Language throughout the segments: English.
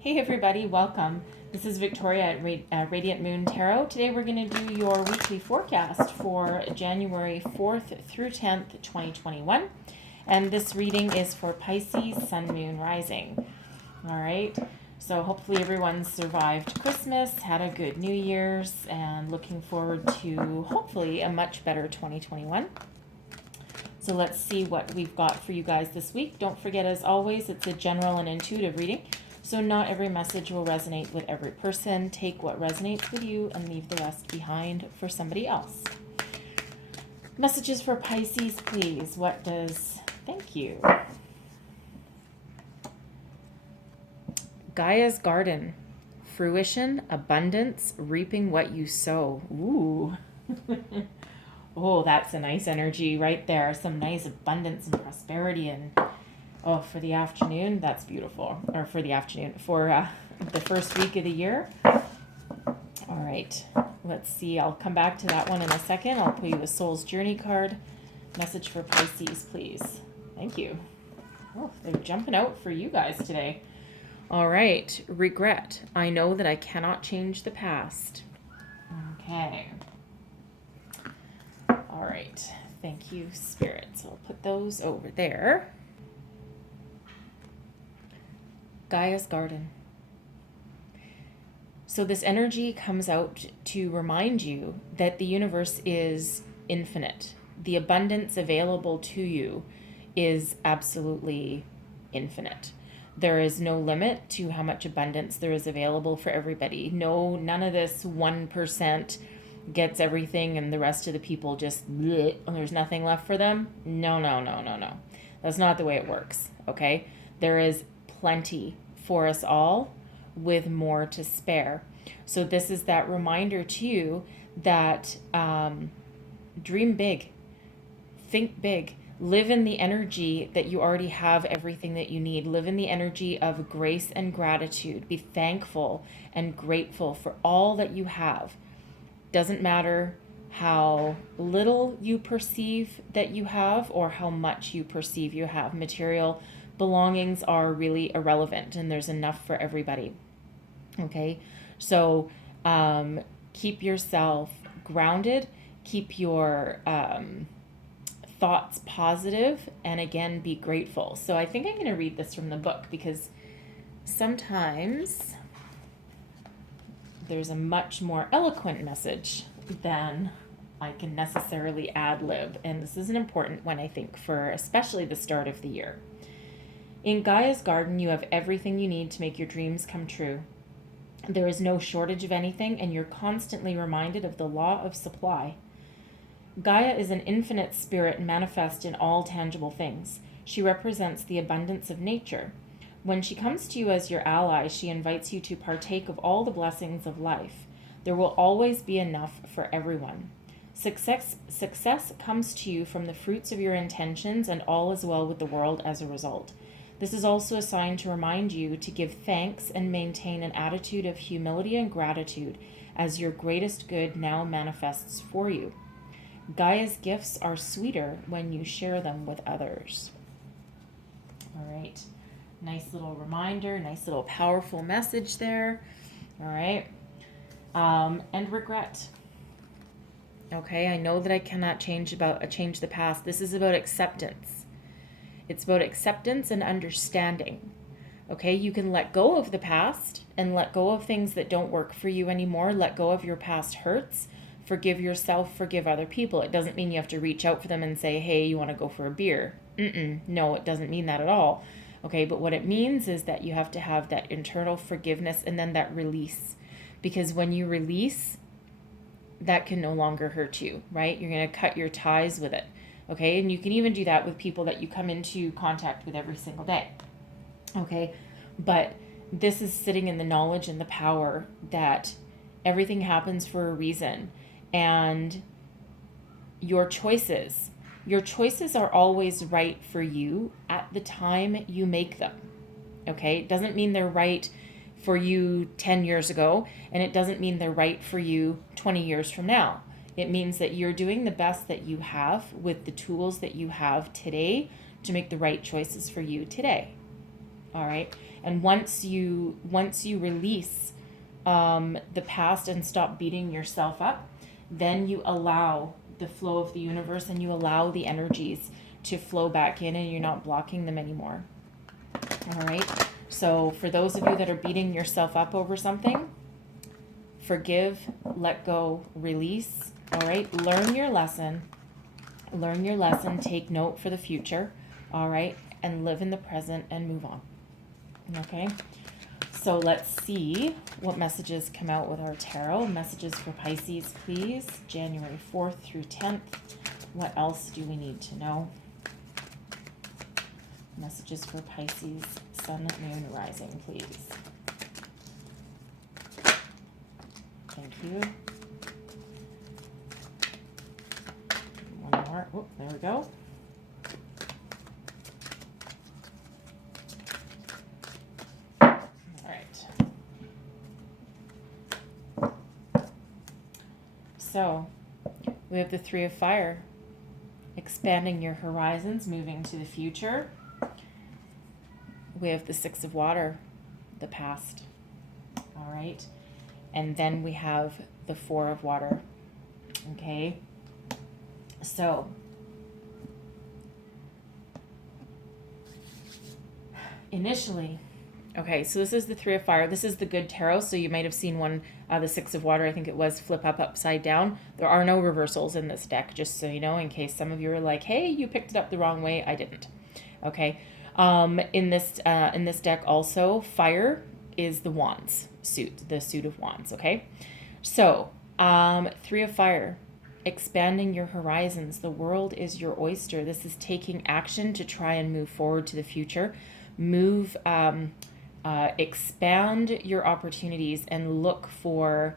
Hey everybody, welcome. This is Victoria at Radiant Moon Tarot. Today we're going to do your weekly forecast for January 4th through 10th, 2021. And this reading is for Pisces, Sun, Moon, Rising. All right, so hopefully everyone survived Christmas, had a good New Year's, and looking forward to hopefully a much better 2021. So let's see what we've got for you guys this week. Don't forget, as always, it's a general and intuitive reading. So not every message will resonate with every person. Take what resonates with you and leave the rest behind for somebody else. Messages for Pisces, please. Thank you. Gaia's Garden. Fruition, abundance, reaping what you sow. Ooh. Oh, that's a nice energy right there. Some nice abundance and prosperity and... Oh, for the afternoon, that's beautiful. Or for the afternoon, for the first week of the year. All right, let's see. I'll come back to that one in a second. I'll pull you a Soul's Journey card. Message for Pisces, please. Thank you. Oh, they're jumping out for you guys today. All right, regret. I know that I cannot change the past. Okay. All right, thank you, Spirit. So I'll put those over there. Gaia's Garden. So this energy comes out to remind you that the universe is infinite. The abundance available to you is absolutely infinite. There is no limit to how much abundance there is available for everybody. No, none of this 1% gets everything and the rest of the people just bleh, and there's nothing left for them. No. That's not the way it works, okay? There is plenty for us all with more to spare. So this is that reminder to you that dream big, think big, live in the energy that you already have everything that you need. Live in the energy of grace and gratitude. Be thankful and grateful for all that you have. Doesn't matter how little you perceive that you have or how much you perceive you have. Material belongings are really irrelevant, and there's enough for everybody. Okay, so keep yourself grounded, keep your thoughts positive, and again, be grateful. So I think I'm going to read this from the book because sometimes there's a much more eloquent message than I can necessarily ad-lib, and this is an important one, I think, for especially the start of the year. In Gaia's Garden, you have everything you need to make your dreams come true. There is no shortage of anything, and you're constantly reminded of the law of supply. Gaia is an infinite spirit manifest in all tangible things. She represents the abundance of nature. When she comes to you as your ally, she invites you to partake of all the blessings of life. There will always be enough for everyone. Success comes to you from the fruits of your intentions, and all is well with the world as a result. This is also a sign to remind you to give thanks and maintain an attitude of humility and gratitude as your greatest good now manifests for you. Gaia's gifts are sweeter when you share them with others. All right. Nice little reminder, nice little powerful message there. All right. And regret. Okay, I know that I cannot change the past. This is about acceptance. It's about acceptance and understanding. Okay, you can let go of the past and let go of things that don't work for you anymore. Let go of your past hurts. Forgive yourself, forgive other people. It doesn't mean you have to reach out for them and say, hey, you want to go for a beer? No, it doesn't mean that at all. Okay, but what it means is that you have to have that internal forgiveness and then that release. Because when you release, that can no longer hurt you, right? You're going to cut your ties with it. Okay, and you can even do that with people that you come into contact with every single day. Okay, but this is sitting in the knowledge and the power that everything happens for a reason. And your choices are always right for you at the time you make them. Okay, it doesn't mean they're right for you 10 years ago, and it doesn't mean they're right for you 20 years from now. It means that you're doing the best that you have with the tools that you have today to make the right choices for you today. All right. And once you release the past and stop beating yourself up, then you allow the flow of the universe and you allow the energies to flow back in, and you're not blocking them anymore. All right. So for those of you that are beating yourself up over something, forgive, let go, release. All right. Learn your lesson. Learn your lesson. Take note for the future. All right. And live in the present and move on. Okay. So let's see what messages come out with our tarot. Messages for Pisces, please. January 4th through 10th. What else do we need to know? Messages for Pisces, Sun, Moon, Rising, please. Thank you. One more. Oh, there we go. All right. So, we have the Three of Fire. Expanding your horizons, moving to the future. We have the Six of Water, the past. All right. And then we have the Four of Water. Okay. So, initially, okay, so this is the Three of Fire. This is the good tarot. So you might have seen one, the Six of Water, I think it was, flip up upside down. There are no reversals in this deck, just so you know, in case some of you are like, hey, you picked it up the wrong way. I didn't. Okay. In this deck also, fire is the wands suit, the suit of wands. Okay. So, Three of Fire, expanding your horizons. The world is your oyster. This is taking action to try and move forward to the future. Move, expand your opportunities and look for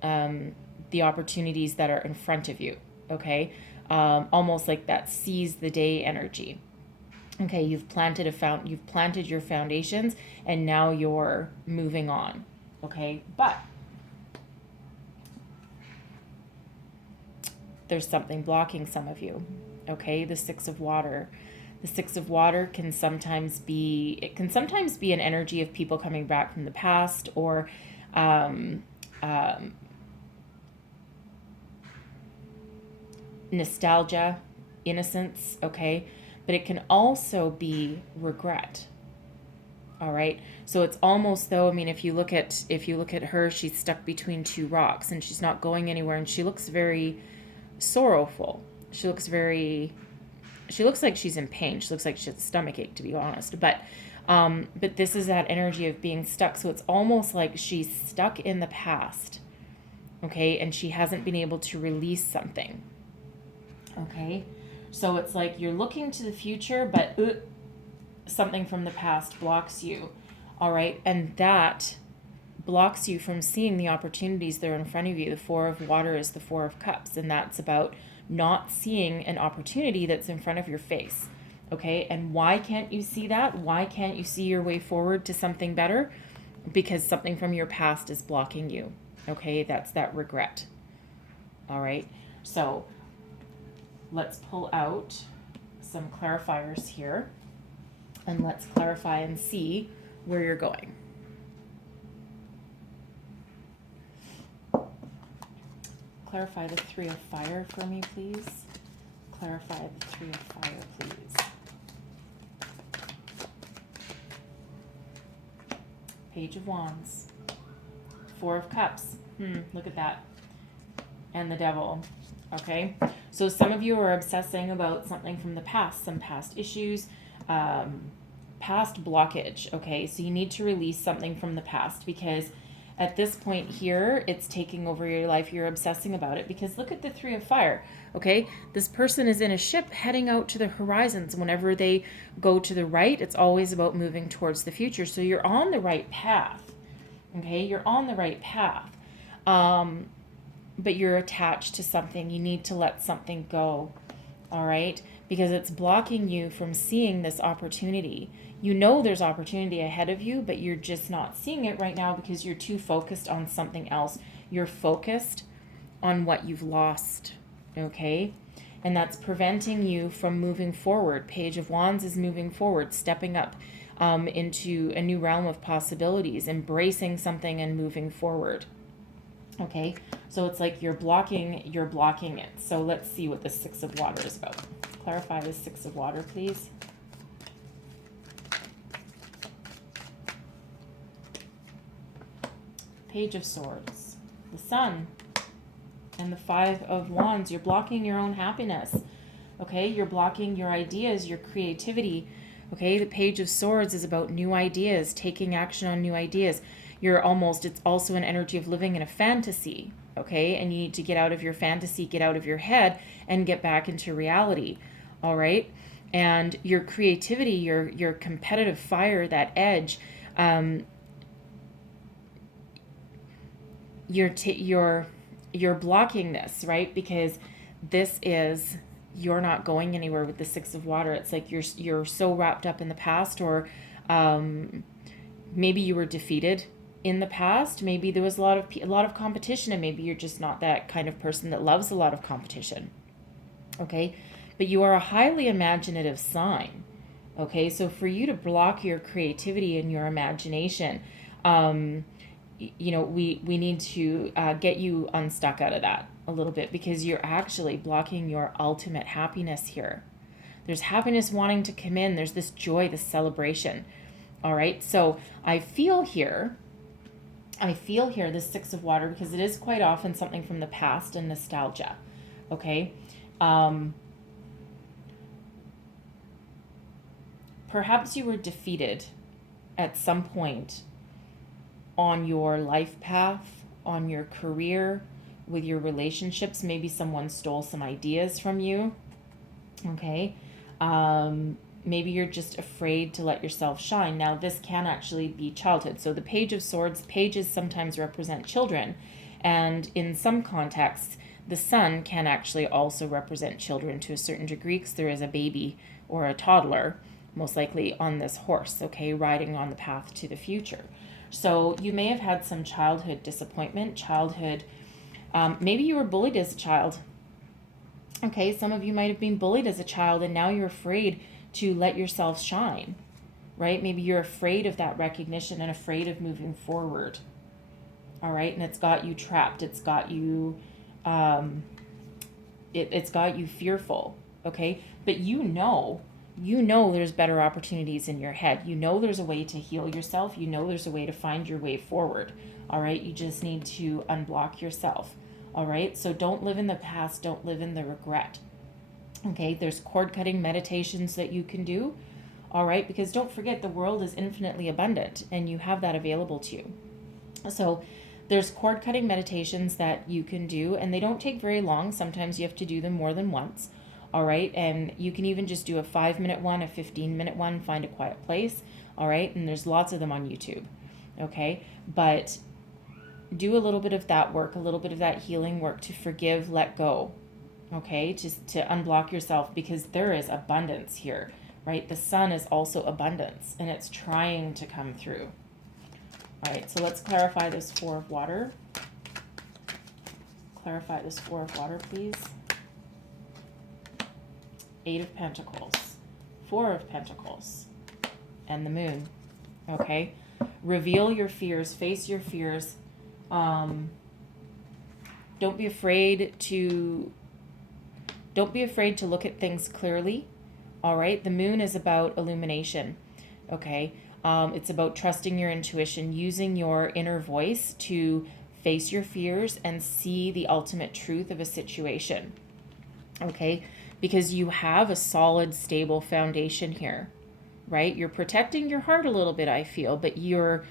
the opportunities that are in front of you. Okay. Almost like that seize the day energy. Okay, you've planted your foundations, and now you're moving on. Okay, but there's something blocking some of you. Okay, the Six of Water. The Six of Water can sometimes be an energy of people coming back from the past, or nostalgia, innocence. Okay. But it can also be regret. All right. So it's almost though, I mean, if you look at her, she's stuck between two rocks and she's not going anywhere, and she looks very sorrowful. She looks like she's in pain. She looks like she has a stomach ache, to be honest. But this is that energy of being stuck. So it's almost like she's stuck in the past. Okay. And she hasn't been able to release something. Okay. So it's like you're looking to the future, but something from the past blocks you. All right. And that blocks you from seeing the opportunities that are in front of you. The Four of Water is the Four of Cups, and that's about not seeing an opportunity that's in front of your face. Okay. And why can't you see that? Why can't you see your way forward to something better? Because something from your past is blocking you. Okay. That's that regret. All right. So let's pull out some clarifiers here, and let's clarify and see where you're going. Clarify the Three of Fire for me, please. Clarify the Three of Fire, please. Page of Wands. Four of Cups. Look at that. And the Devil. Okay. So some of you are obsessing about something from the past, some past issues, past blockage. Okay. So you need to release something from the past, because at this point here, it's taking over your life. You're obsessing about it because look at the Three of Fire. Okay. This person is in a ship heading out to the horizons. Whenever they go to the right, it's always about moving towards the future. So you're on the right path. Okay. You're on the right path. But you're attached to something. You need to let something go. All right. Because it's blocking you from seeing this opportunity. You know there's opportunity ahead of you, but you're just not seeing it right now because you're too focused on something else. You're focused on what you've lost. Okay. And that's preventing you from moving forward. Page of Wands is moving forward, stepping up, into a new realm of possibilities, embracing something and moving forward. Okay, so it's like you're blocking it. So let's see what the Six of Water is about. Clarify the Six of Water, please. Page of Swords, the Sun, and the Five of Wands. You're blocking your own happiness. Okay, you're blocking your ideas, your creativity. Okay, the Page of Swords is about new ideas, taking action on new ideas. It's also an energy of living in a fantasy. Okay, and you need to get out of your fantasy, get out of your head, and get back into reality. All right, and your creativity, your competitive fire, that edge, you're blocking this, right? Because this is, you're not going anywhere with the Six of Water. It's like you're so wrapped up in the past, or maybe you were defeated in the past. Maybe there was a lot of competition, and maybe you're just not that kind of person that loves a lot of competition. Okay, but you are a highly imaginative sign. Okay, so for you to block your creativity and your imagination, we need to get you unstuck out of that a little bit, because you're actually blocking your ultimate happiness here. There's happiness wanting to come in. There's this joy, this celebration. All right, so I feel here this Six of Water, because it is quite often something from the past and nostalgia. Okay, perhaps you were defeated at some point on your life path, on your career, with your relationships. Maybe someone stole some ideas from you. Okay, maybe you're just afraid to let yourself shine. Now, this can actually be childhood. So the Page of Swords, pages sometimes represent children, and in some contexts, the Sun can actually also represent children to a certain degree, because there is a baby or a toddler, most likely on this horse, okay, riding on the path to the future. So you may have had some childhood disappointment, maybe you were bullied as a child. Okay, some of you might have been bullied as a child, and now you're afraid to let yourself shine, right? Maybe you're afraid of that recognition and afraid of moving forward. All right, and it's got you trapped. It's got you, it's got you fearful. Okay, but you know there's better opportunities in your head. You know there's a way to heal yourself. You know there's a way to find your way forward. All right, you just need to unblock yourself. All right, so don't live in the past. Don't live in the regret. Okay, there's cord cutting meditations that you can do. All right, because don't forget, the world is infinitely abundant, and you have that available to you. So there's cord cutting meditations that you can do, and they don't take very long. Sometimes you have to do them more than once. All right, and you can even just do a 5-minute one, a 15-minute one, find a quiet place. All right, and there's lots of them on YouTube. Okay, but do a little bit of that work, a little bit of that healing work to forgive, let go. Okay, just to unblock yourself, because there is abundance here, right? The Sun is also abundance, and it's trying to come through. All right, so let's clarify this Four of Water. Clarify this Four of Water, please. Eight of Pentacles, Four of Pentacles, and the Moon. Okay, reveal your fears, face your fears. Don't be afraid to look at things clearly. All right, the Moon is about illumination. Okay, it's about trusting your intuition, using your inner voice to face your fears and see the ultimate truth of a situation. Okay, because you have a solid, stable foundation here, right? You're protecting your heart a little bit, I feel, but your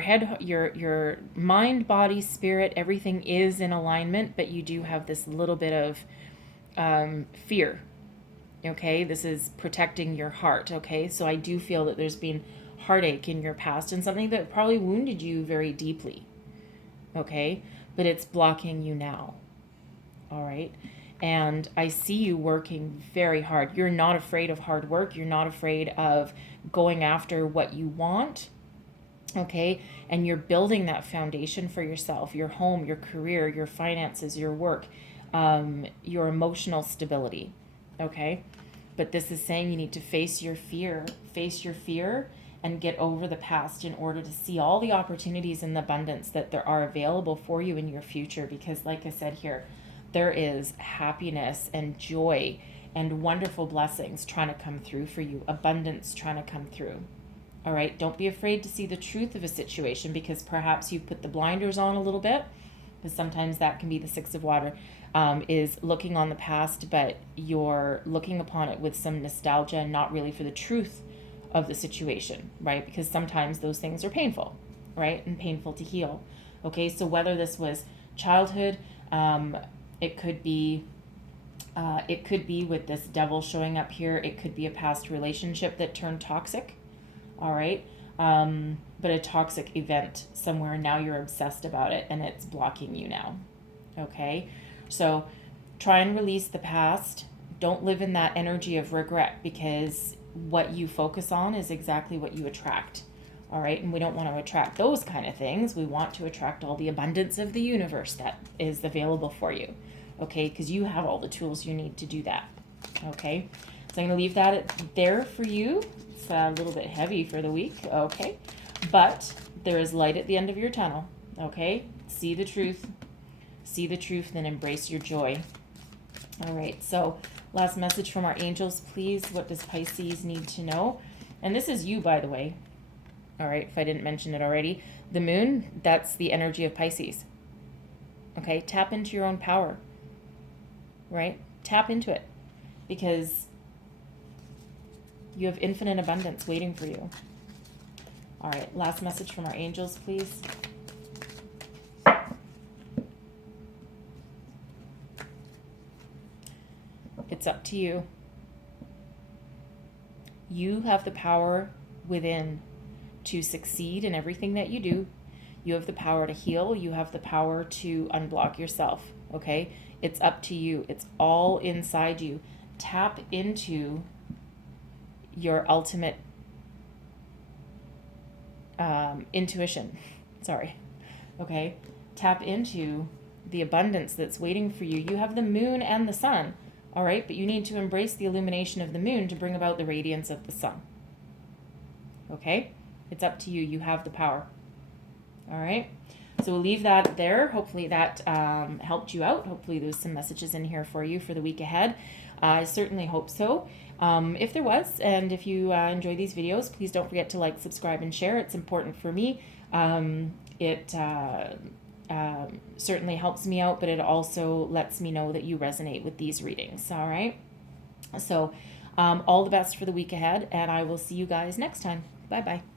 head, your mind, body, spirit, everything is in alignment, but you do have this little bit of fear. Okay, this is protecting your heart. Okay, so I do feel that there's been heartache in your past, and something that probably wounded you very deeply. Okay, but it's blocking you now. All right. And I see you working very hard. You're not afraid of hard work. You're not afraid of going after what you want. Okay. And you're building that foundation for yourself, your home, your career, your finances, your work, your emotional stability. Okay. But this is saying you need to face your fear and get over the past in order to see all the opportunities and the abundance that there are available for you in your future. Because like I said here, there is happiness and joy and wonderful blessings trying to come through for you, abundance trying to come through. All right, don't be afraid to see the truth of a situation, because perhaps you've put the blinders on a little bit, because sometimes that can be the Six of Water, is looking on the past, but you're looking upon it with some nostalgia and not really for the truth of the situation, right? Because sometimes those things are painful, right? And painful to heal. Okay, so whether this was childhood, it could be with this devil showing up here. It could be a past relationship that turned toxic. All right. But a toxic event somewhere, now you're obsessed about it and it's blocking you now. Okay. So try and release the past. Don't live in that energy of regret, because what you focus on is exactly what you attract. All right. And we don't want to attract those kind of things. We want to attract all the abundance of the universe that is available for you. Okay. Because you have all the tools you need to do that. Okay. So I'm going to leave that there for you. It's a little bit heavy for the week. Okay. But there is light at the end of your tunnel. Okay. See the truth. See the truth, then embrace your joy. All right. So last message from our angels, please. What does Pisces need to know? And this is you, by the way. All right. If I didn't mention it already, the moon, that's the energy of Pisces. Okay. Tap into your own power. Right. Tap into it, because you have infinite abundance waiting for you. All right, last message from our angels, please. It's up to you. You have the power within to succeed in everything that you do. You have the power to heal. You have the power to unblock yourself, okay? It's up to you. It's all inside you. Tap into your ultimate intuition. Sorry. Okay. Tap into the abundance that's waiting for you. You have the moon and the sun. All right. But you need to embrace the illumination of the moon to bring about the radiance of the sun. Okay. It's up to you. You have the power. All right. So we'll leave that there. Hopefully that helped you out. Hopefully there's some messages in here for you for the week ahead. I certainly hope so. If there was, and if you enjoy these videos, please don't forget to like, subscribe, and share. It's important for me. It certainly helps me out, but it also lets me know that you resonate with these readings. All right. So all the best for the week ahead, and I will see you guys next time. Bye-bye.